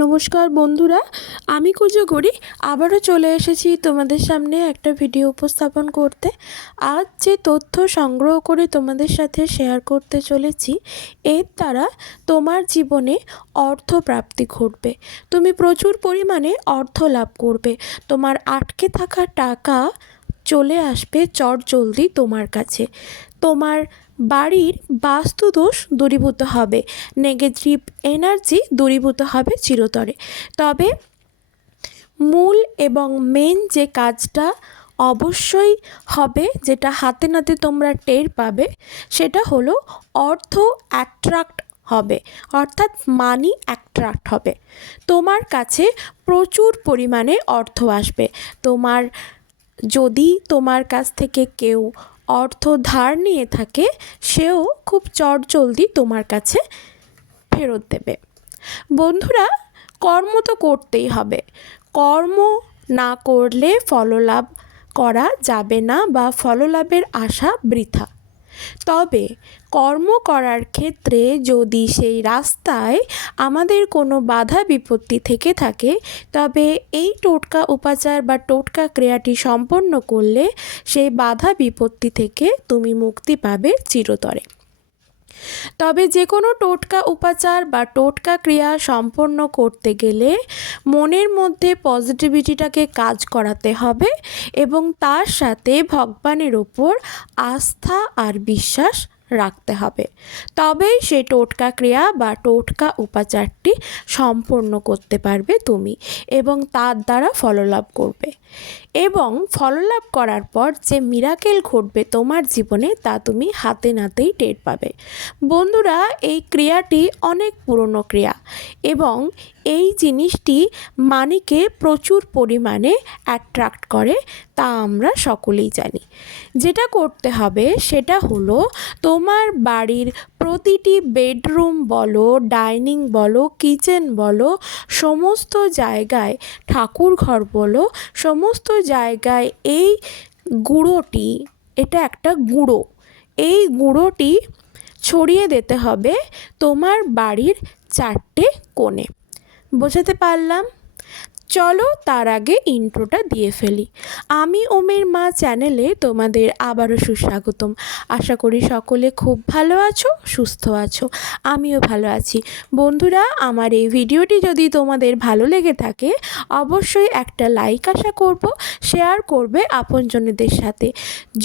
নমস্কার বন্ধুরা, আমি কুজো করি আবারও চলে এসেছি তোমাদের সামনে একটা ভিডিও উপস্থাপন করতে। আজ যে তথ্য সংগ্রহ করে তোমাদের সাথে শেয়ার করতে চলেছি, এর দ্বারা তোমার জীবনে অর্থ প্রাপ্তি ঘটবে। তুমি প্রচুর পরিমাণে অর্থ লাভ করবে। তোমার আটকে থাকা টাকা চলে আসবে চটজলদি তোমার কাছে। তোমার বাড়ির বাস্তুদোষ দূরীভূত হবে, নেগেটিভ এনার্জি দূরীভূত হবে চিরতরে। তবে মূল এবং মেন যে কাজটা অবশ্যই হবে, যেটা হাতে নাতে তোমরা টের পাবে, সেটা হলো অর্থ অ্যাট্রাক্ট হবে, অর্থাৎ মানি অ্যাট্রাক্ট হবে। তোমার কাছে প্রচুর পরিমাণে অর্থ আসবে। যদি তোমার কাছ থেকে কেউ অর্থ ধার নিয়ে থাকে, সেও খুব চটজলদি তোমার কাছে ফেরত দেবে। বন্ধুরা, কর্ম তো করতেই হবে। কর্ম না করলে ফললাভ করা যাবে না, বা ফললাভের আশা বৃথা। তবে কর্ম করার ক্ষেত্রে যদি সেই রাস্তায় আমাদের কোনো বাধা বিপত্তি থেকে থাকে, তবে এই টোটকা উপাচার বা টোটকা ক্রিয়াটি সম্পন্ন করলে সেই বাধা বিপত্তি থেকে তুমি মুক্তি পাবে চিরতরে। তবে যে কোনো টোটকা উপাচার বা টোটকা ক্রিয়া সম্পন্ন করতে গেলে মনের মধ্যে পজিটিভিটিটাকে কাজ করাতে হবে, এবং তার সাথে ভগবানের ওপর আস্থা আর বিশ্বাস রাখতে হবে। তবেই সে টোটকা ক্রিয়া বা টোটকা উপাচারটি সম্পন্ন করতে পারবে তুমি, এবং তার দ্বারা ফললাভ করবে। এবং ফললাভ করার পর যে মিরাকেল ঘটবে তোমার জীবনে, তা তুমি হাতে নাতেই টের পাবে। বন্ধুরা, এই ক্রিয়াটি অনেক পুরনো ক্রিয়া, এবং এই জিনিসটি মানিকে প্রচুর পরিমাণে অ্যাট্রাক্ট করে, তা আমরা সকলেই জানি। যেটা করতে হবে সেটা হলো, তোমার বাড়ির প্রতিটি বেডরুম বলো, ডাইনিং বলো, কিচেন বলো, সমস্ত জায়গায়, ঠাকুর ঘর বলো, সমস্ত জায়গায় এই গুঁড়োটি, এটা একটা গুঁড়ো, এই গুঁড়োটি ছড়িয়ে দিতে হবে তোমার বাড়ির 4টে কোণে। বোঝাতে পারলাম? চলো তার আগে ইন্ট্রোটা দিয়ে ফেলি। আমি ওমের মা চ্যানেলে তোমাদের আবারও সুস্বাগতম। আশা করি সকলে খুব ভালো আছো, সুস্থ আছো। আমিও ভালো আছি। বন্ধুরা, আমার এই ভিডিওটি যদি তোমাদের ভালো লেগে থাকে, অবশ্যই একটা লাইক আশা করব, শেয়ার করবে আপনজনদের সাথে।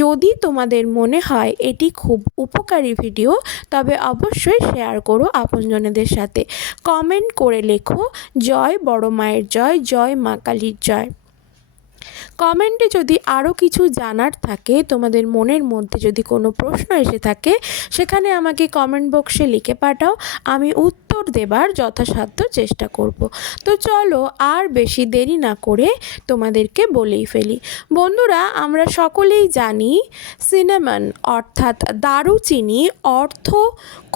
যদি তোমাদের মনে হয় এটি খুব উপকারী ভিডিও, তবে অবশ্যই শেয়ার করো আপনজনদের সাথে। কমেন্ট করে লেখো জয় বড় মায়ের জয়, জয় মা কালীর জয়। কমেন্টে যদি আরও কিছু জানার থাকে, তোমাদের মনের মধ্যে যদি কোনো প্রশ্ন এসে থাকে, সেখানে আমাকে কমেন্ট বক্সে লিখে পাঠাও। আমি উত্তর দেবার যথাসাধ্য চেষ্টা করব। তো চলো আর বেশি দেরি না করে তোমাদেরকে বলেই ফেলি। বন্ধুরা, আমরা সকলেই জানি সিনামন অর্থাৎ দারুচিনি অর্থ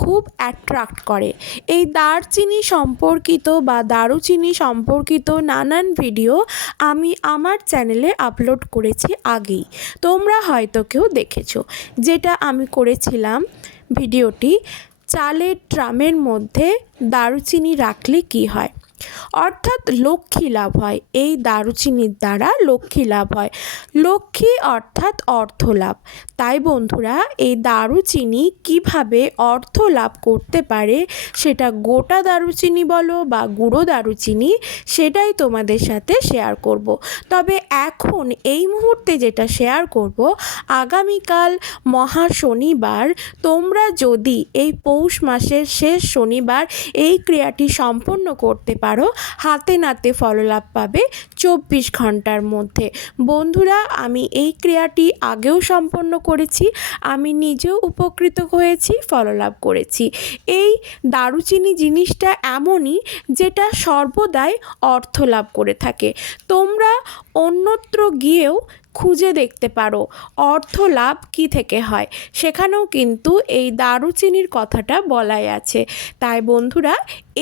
খুব অ্যাট্রাক্ট করে। এই দারচিনি সম্পর্কিত বা দারুচিনি সম্পর্কিত নানান ভিডিও আমি আমার চ্যানেলে আপলোড করেছি আগেই। তোমরা হয়তো কেউ দেখেছো। যেটা আমি করেছিলাম ভিডিওটি, চালের ড্রামের মধ্যে দারুচিনি রাখলে কি হয়, অর্থাৎ লক্ষ্মী লাভ হয়। এই দারুচিনির দ্বারা লক্ষ্মী লাভ হয়। লক্ষ্মী অর্থাৎ অর্থ লাভ। তাই বন্ধুরা, এই দারুচিনি কিভাবে অর্থ লাভ করতে পারে, সেটা গোটা দারুচিনি বলো বা গুঁড়ো দারুচিনি, সেটাই তোমাদের সাথে শেয়ার করব। তবে এখন এই মুহূর্তে যেটা শেয়ার করব, আগামীকাল মহা শনিবার, তোমরা যদি এই পৌষ মাসের শেষ শনিবার এই ক্রিয়াটি সম্পন্ন করতে পারো, হাতে নাতে ফললাভ পাবে 24 ঘন্টার মধ্যে। বন্ধুরা, আমি এই ক্রিয়াটি আগেও সম্পন্ন করেছি, আমি নিজেও উপকৃত হয়েছি, ফললাভ করেছি। এই দারুচিনি জিনিসটা এমনই, যেটা সর্বদাই অর্থ লাভ করে থাকে। তোমরা অন্যত্র গিয়েও খুঁজে দেখতে পারো অর্থ লাভ কী থেকে হয়, সেখানেও কিন্তু এই দারুচিনির কথাটা বলাই আছে। তাই বন্ধুরা,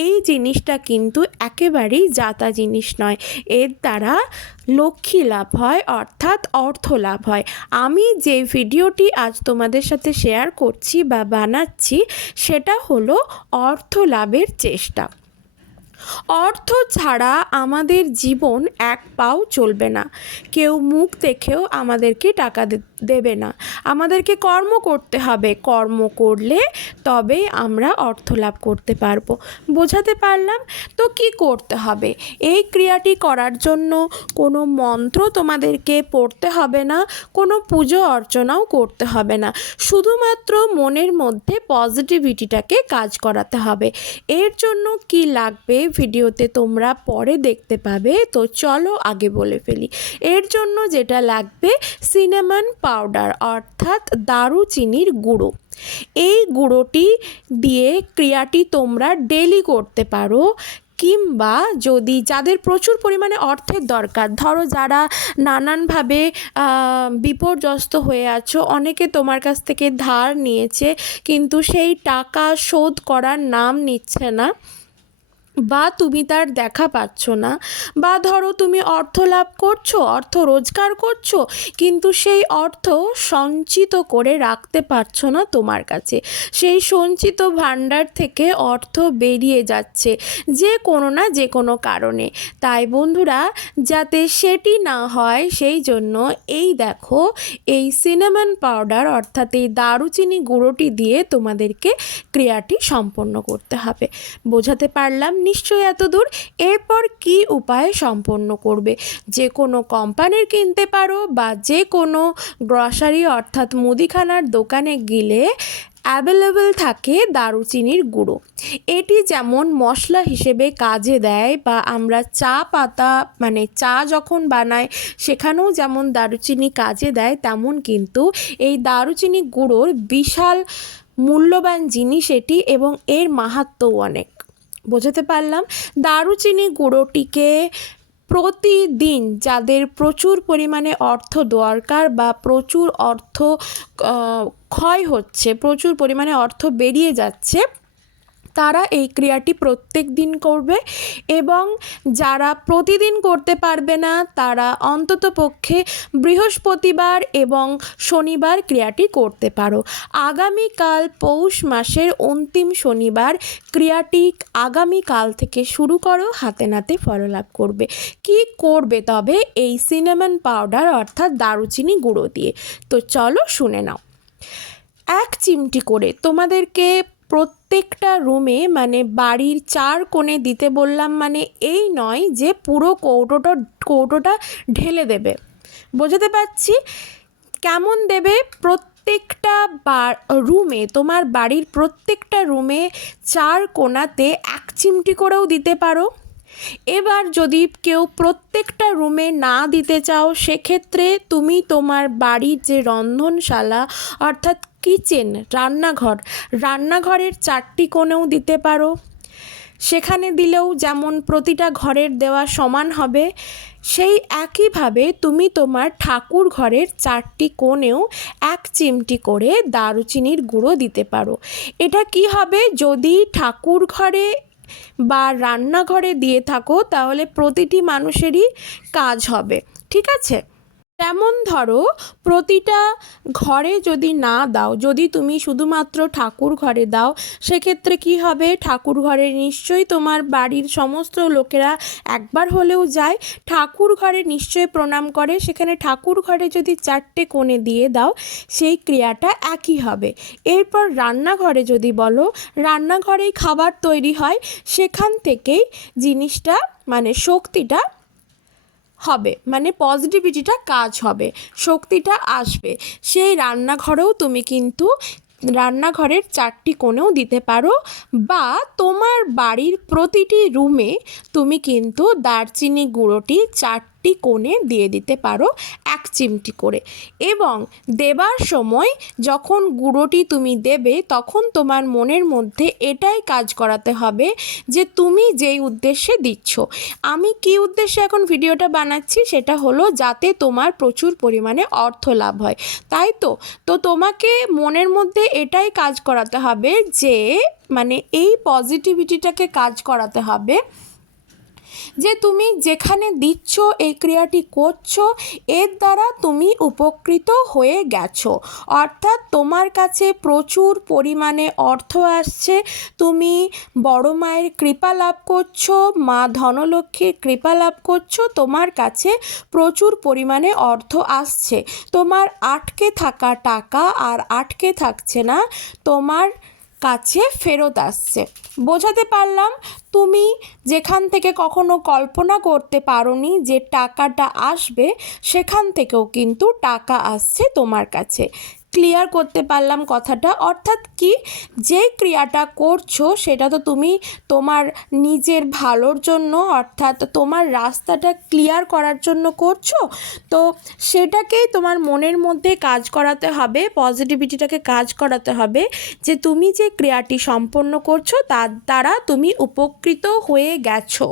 এই জিনিসটা কিন্তু একেবারেই যাতা জিনিস নয়। এর দ্বারা লক্ষ্মী লাভ হয়, অর্থাৎ অর্থ লাভ হয়। আমি যে ভিডিওটি আজ তোমাদের সাথে শেয়ার করছি বা বানাচ্ছি, সেটা হলো অর্থ লাভের চেষ্টা। অর্থ ছাড়া আমাদের জীবন এক পাও চলবে না। কেউ মুখ দেখেও আমাদেরকে টাকা দেবে না। আমাদেরকে কর্ম করতে হবে, কর্ম করলে তবেই আমরা অর্থ লাভ করতে পারবো। বোঝাতে পারলাম? তো কি করতে হবে? এই ক্রিয়াটি করার জন্য কোনো মন্ত্র তোমাদেরকে পড়তে হবে না, কোনো পুজো অর্চনাও করতে হবে না। শুধুমাত্র মনের মধ্যে পজিটিভিটিটাকে কাজ করাতে হবে। এর জন্য কি লাগবে ভিডিওতে তোমরা পরে দেখতে পাবে। তো চলো আগে বলে ফেলি। এর জন্য যেটা লাগবে সিনামন পাউডার অর্থাৎ দারুচিনির গুঁড়ো। এই গুঁড়োটি দিয়ে ক্রিয়াটি তোমরা ডেলি করতে পারো, কিংবা যদি যাদের প্রচুর পরিমাণে অর্থের দরকার, ধরো যারা নানানভাবে বিপর্যস্ত হয়ে আছো, অনেকে তোমার কাছ থেকে ধার নিয়েছে কিন্তু সেই টাকা শোধ করার নাম নিচ্ছে না, বা তুমি তার দেখা পাচ্ছ না, বা ধরো তুমি অর্থ লাভ করছো, অর্থ রোজগার করছো, কিন্তু সেই অর্থ সঞ্চিত করে রাখতে পারছো না তোমার কাছে। সেই সঞ্চিত ভাণ্ডার থেকে অর্থ বেরিয়ে যাচ্ছে যে কোনো কারণে। তাই বন্ধুরা, যাতে সেটি না হয় সেই জন্য এই দেখো, এই সিনামন পাউডার অর্থাৎ এই দারুচিনি গুঁড়োটি দিয়ে তোমাদেরকে ক্রিয়াটি সম্পন্ন করতে হবে। বোঝাতে পারলাম নিশ্চয়ই এতদূর? এরপর কি উপায়ে সম্পন্ন করবে? যে কোনো কোম্পানির কিনতে পারো, বা যে কোনো গ্রসারি অর্থাৎ মুদিখানার দোকানে গেলে অ্যাভেলেবেল থাকে দারুচিনির গুঁড়ো। এটি যেমন মশলা হিসেবে কাজে দেয়, বা আমরা চা পাতা মানে চা যখন বানাই সেখানেও যেমন দারুচিনি কাজে দেয়, তেমন কিন্তু এই দারুচিনি গুঁড়োর বিশাল মূল্যবান জিনিস এটি, এবং এর মাহাত্ম্যও অনেক। বোঝাতে পারলাম? দারুচিনি গুঁড়োটিকে প্রতিদিন যাদের প্রচুর পরিমাণে অর্থ দরকার, বা প্রচুর অর্থ ক্ষয় হচ্ছে, প্রচুর পরিমাণে অর্থ বেরিয়ে যাচ্ছে, তারা এই ক্রিয়াটি প্রত্যেক দিন করবে। এবং যারা প্রতিদিন করতে পারবে না তারা অন্ততপক্ষে বৃহস্পতিবার এবং শনিবার ক্রিয়াটি করতে পারো। আগামীকাল পৌষ মাসের অন্তিম শনিবার ক্রিয়াটি আগামীকাল থেকে শুরু করো, হাতে নাতে ফললাভ করবে। কি করবে তবে? এই সিনামন পাউডার অর্থাৎ দারুচিনি গুঁড়ো দিয়ে। তো চলো শুনে নাও। 1 চিমটি করে তোমাদেরকে প্রত্যেকটা রুমে, মানে বাড়ির 4 কোণে দিতে বললাম, মানে এই নয় যে পুরো কৌটোটা ঢেলে দেবে। বোঝাতে পারছি? কেমন দেবে? প্রত্যেকটা রুমে, তোমার বাড়ির প্রত্যেকটা রুমে 4 কোণাতে 1 চিমটি করেও দিতে পারো। এবার যদি কেউ প্রত্যেকটা রুমে না দিতে চাও, সেক্ষেত্রে তুমি তোমার বাড়ির যে রন্ধনশালা অর্থাৎ কিচেন, রান্নাঘরের 4টি কোণেও দিতে পারো। সেখানে দিলেও যেমন প্রতিটা ঘরের দেওয়া সমান হবে, সেই একইভাবে তুমি তোমার ঠাকুর ঘরের 4টি কোণেও 1 চিমটি করে দারুচিনির গুঁড়ো দিতে পারো। এটা কি হবে? যদি ঠাকুর ঘরে বা রান্নাঘরে দিয়ে থাকো তাহলে প্রতিটি মানুষেরই কাজ হবে। ঠিক আছে? যেমন ধরো প্রতিটা ঘরে যদি না দাও, যদি তুমি শুধুমাত্র ঠাকুর ঘরে দাও, সেক্ষেত্রে কি হবে? ঠাকুর ঘরে নিশ্চয়ই তোমার বাড়ির সমস্ত লোকেরা একবার হলেও যায়, ঠাকুর ঘরে নিশ্চয়ই প্রণাম করে। সেখানে ঠাকুর ঘরে যদি 4টে কোণে দিয়ে দাও, সেই ক্রিয়াটা একই হবে। এরপর রান্নাঘরে যদি বলো, রান্নাঘরেই খাবার তৈরি হয়, সেখান থেকেই জিনিসটা মানে শক্তিটা হবে, মানে পজিটিভিটিটা কাজ হবে, শক্তিটা আসবে। সেই রান্নাঘরেও তুমি কিন্তু রান্নাঘরের 4টি কোণেও দিতে পারো, বা তোমার বাড়ির প্রতিটি রুমে তুমি কিন্তু দারচিনি গুঁড়োটি 4টি কোণে দিয়ে দিতে পারো 1 চিমটি করে। এবং দেবার সময় যখন গুঁড়োটি তুমি দেবে, তখন তোমার মনের মধ্যে এটাই কাজ করাতে হবে যে তুমি যেই উদ্দেশ্যে দিচ্ছ। আমি কি উদ্দেশ্যে এখন ভিডিওটা বানাচ্ছি, সেটা হলো যাতে তোমার প্রচুর পরিমাণে অর্থ লাভ হয়, তাই তো তোমাকে মনের মধ্যে এটাই কাজ করাতে হবে যে, মানে এই পজিটিভিটিটাকে কাজ করাতে হবে যে তুমি যেখানে দিচ্ছ এই ক্রিয়াটি করছো এর দ্বারা তুমি উপকৃত হয়ে গেছো, অর্থাৎ তোমার কাছে প্রচুর পরিমাণে অর্থ আসছে, তুমি বড় মায়ের কৃপা লাভ করছো, মা ধনলক্ষ্মীর কৃপা লাভ করছো, তোমার কাছে প্রচুর পরিমাণে অর্থ আসছে, তোমার আটকে থাকা টাকা আর আটকে থাকছে না, তোমার কাছে ফেরত আসছে। বোঝাতে পারলাম? তুমি যেখান থেকে কখনো কল্পনা করতে পারোনি যে টাকাটা আসবে, সেখান থেকেও কিন্তু টাকা আসছে তোমার কাছে। ক্লিয়ার করতে পারলাম কথাটা? অর্থাৎ কি, যে ক্রিয়াটা করছো সেটা তো তুমি তোমার নিজের ভালোর জন্য, অর্থাৎ তোমার রাস্তাটা ক্লিয়ার করার জন্য করছো, তো সেটাকেই তোমার মনের মধ্যে কাজ করাতে হবে, পজিটিভিটিটাকে কাজ করাতে হবে যে তুমি যে ক্রিয়াটি সম্পন্ন করছো তার দ্বারা তুমি উপকৃত হয়ে গেছো।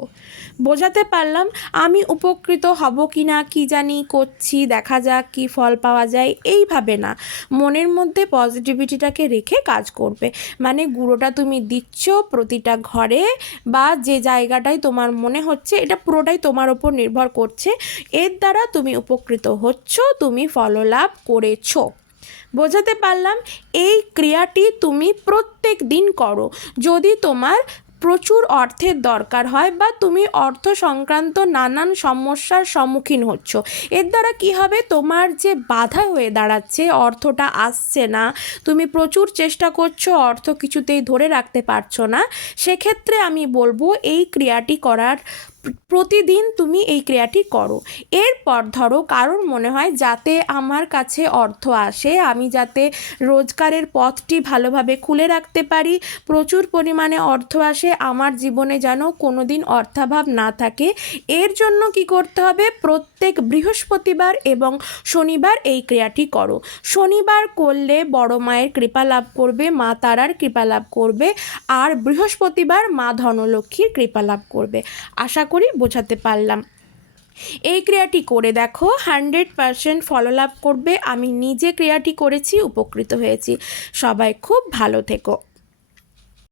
বোঝাতে পারলাম? আমি উপকৃত হব কি না কি জানি, করছি দেখা যাক কি ফল পাওয়া যায়, এইভাবে না, মনের মধ্যে পজিটিভিটিটাকে রেখে কাজ করবে। মানে গুঁড়োটা তুমি দিচ্ছ প্রতিটা ঘরে বা যে জায়গাটায় তোমার মনে হচ্ছে, এটা পুরোটাই তোমার ওপর নির্ভর করছে, এর দ্বারা তুমি উপকৃত হচ্ছ, তুমি ফললাভ করেছো। বোঝাতে পারলাম? এই ক্রিয়াটি তুমি প্রত্যেক দিন করো। যদি তোমার প্রচুর অর্থের দরকার হয় বা তুমি অর্থ সংক্রান্ত নানান সমস্যার সম্মুখীন হচ্ছ, এর দ্বারা কি হবে, তোমার যে বাধা হয়ে দাঁড়াচ্ছে, অর্থটা আসছে না, তুমি প্রচুর চেষ্টা করছো, অর্থ কিছুতেই ধরে রাখতে পারছো না, সেক্ষেত্রে আমি বলবো এই ক্রিয়াটি করার প্রতিদিন তুমি এই ক্রিয়াটি করো। এরপর ধরো কারোর মনে হয় যাতে আমার কাছে অর্থ আসে, আমি যাতে রোজগারের পথটি ভালোভাবে খুলে রাখতে পারি, প্রচুর পরিমাণে অর্থ আসে, আমার জীবনে যেন কোনো দিন অর্থাভাব না থাকে, এর জন্য কি করতে হবে, প্রত্যেক বৃহস্পতিবার এবং শনিবার এই ক্রিয়াটি করো। শনিবার করলে বড় মায়ের কৃপা লাভ করবে, মা তারার কৃপা লাভ করবে, আর বৃহস্পতিবার মা ধনলক্ষ্মীর কৃপা লাভ করবে। আশা করি বোঝাতে পারলাম। এই ক্রিয়াটি করে দেখো, 100% ফললাভ করবে। আমি নিজে ক্রিয়াটি করেছি, উপকৃত হয়েছি। সবাই খুব ভালো থেকো।